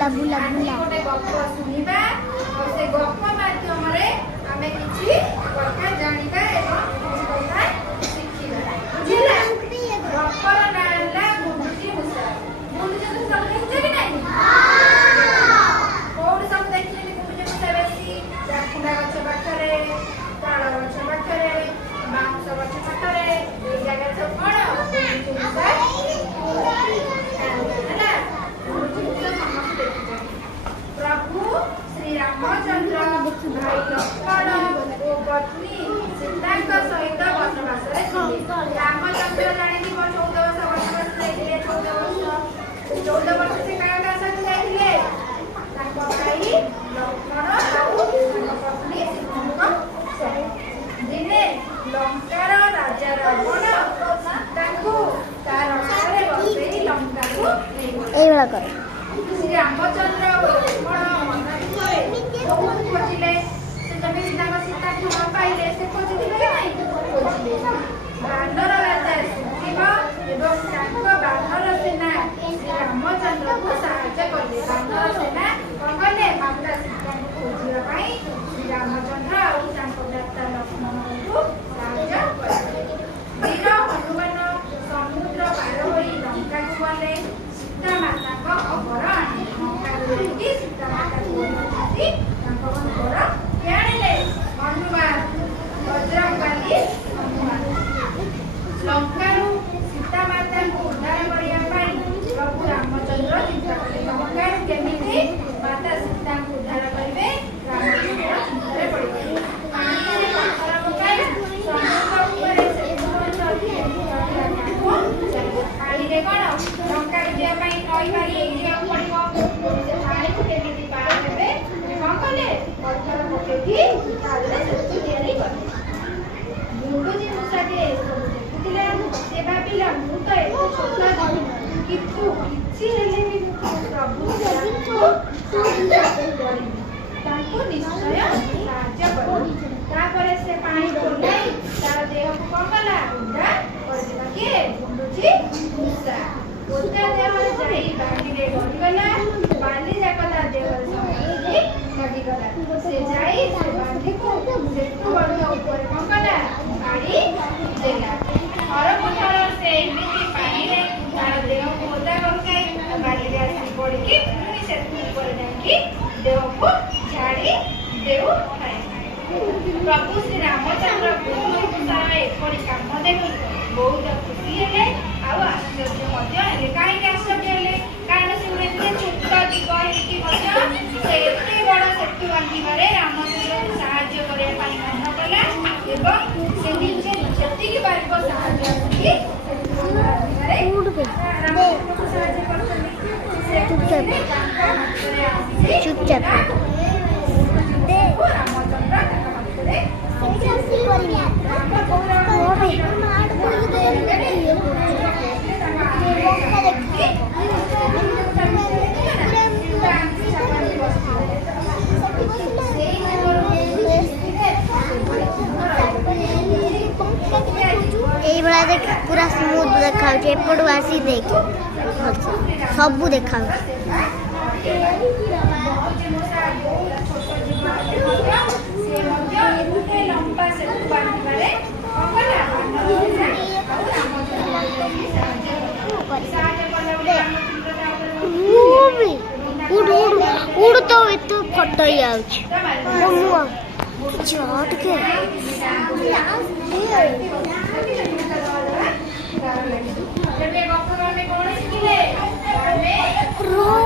बुला बुला बुला गोटे गप शुणा और से गप माध्यम आम कि कथा जाना एवं कथा शिखा बुझेगा गपर ना गुंडुची मूषा गुंडुची तो सब देखते कि नहीं कौन सब देखते गुंडुची मूषा बेसी चाखुंडा गछ पाखरे ताड़ गछ पाखरे बांस गछ पाखरे ए जगह सब कौन गुंडुची मूषा है गुंडुची मूषा समस्त देखते प्रभु श्री रामचंद्र भाई लक्ष्मण और पत्नी सीता सहित वनवास रामचंद्र जाने 14 वर्ष वनवास जाइए 14 वर्ष से क्या साथ जाइए भाई लक्ष्मण और पत्नी सीता दिने लंकार राजा रावण सीता को तार रथरे बसई लंका को श्री रामचंद्र और लक्ष्मण बहुत खोजिले से जब सीता को न पाइले से खोजिले नहीं खोजिले बानर राजा सुग्रीव एवं तांको बानर सेना श्री रामचंद्र को साहाय्य कले बानर सेना कले माता सीता को खोजिबा पई श्री रामचंद्र और तांको भ्राता लक्ष्मण को साहाय्य कले वीर हनुमान समुद्र पार होई लंका को गले सीता माता को अपहरण लंका को सीता माता को लंकारु सीता माता को उद्धार करने प्रभु रामचंद्र चिंता कले लंकार केमिति माता सीता को उद्धार करेंगे रामचंद्र चिंतारे पड़े पत्थर पकाई समुद्र ऊपर पानी रे कौन लंका जिया नई पानी पड़ो से पानी को केमिति पार हेबे कौन कले पत्थर पकेठी गुंडुची मूषा के देखुले से भाविला मु तो एतो छोटा किंतु किछि हेले भी प्रभु ताको निश्चय साहाय्य करी तापरे से पानी खोलाई तार देह को कमला उद्धार कर देबा के गुंडुची मूषा ओता देह रे जाई बाकी रे गला बाली जाकला देह रे लगी गला से जाई से बांधी को सेतु बंध ऊपर कमला पानी देला और पथर से एमिति पानी रे तार देह को ओदा करके बाली रे आसी पड़ी कि पुनी सेतु ऊपर जाकी देह को झाड़ी देउ थाए प्रभु श्री रामचंद्र गुंडुची सारा एपरी काम देखि बहुत खुशी हेले आउ आश्चर्य मध्य हेले काहे आश्चर्य हेले कारण से एते छोटा दीप हेकि मध्य से एते बड़ सेतु बांधिबारे रामचंद्र साहाय्य करे पाई मन कला एवं से निजे जति की बारी को साहाय्य की सेतु बांधिबारे रामचंद्र को साहाय्य करछन से चुपचाप देख पूरा स्मूथ देखा एपटू आसी देख सब देखा उड़ तो एत फट चट के रो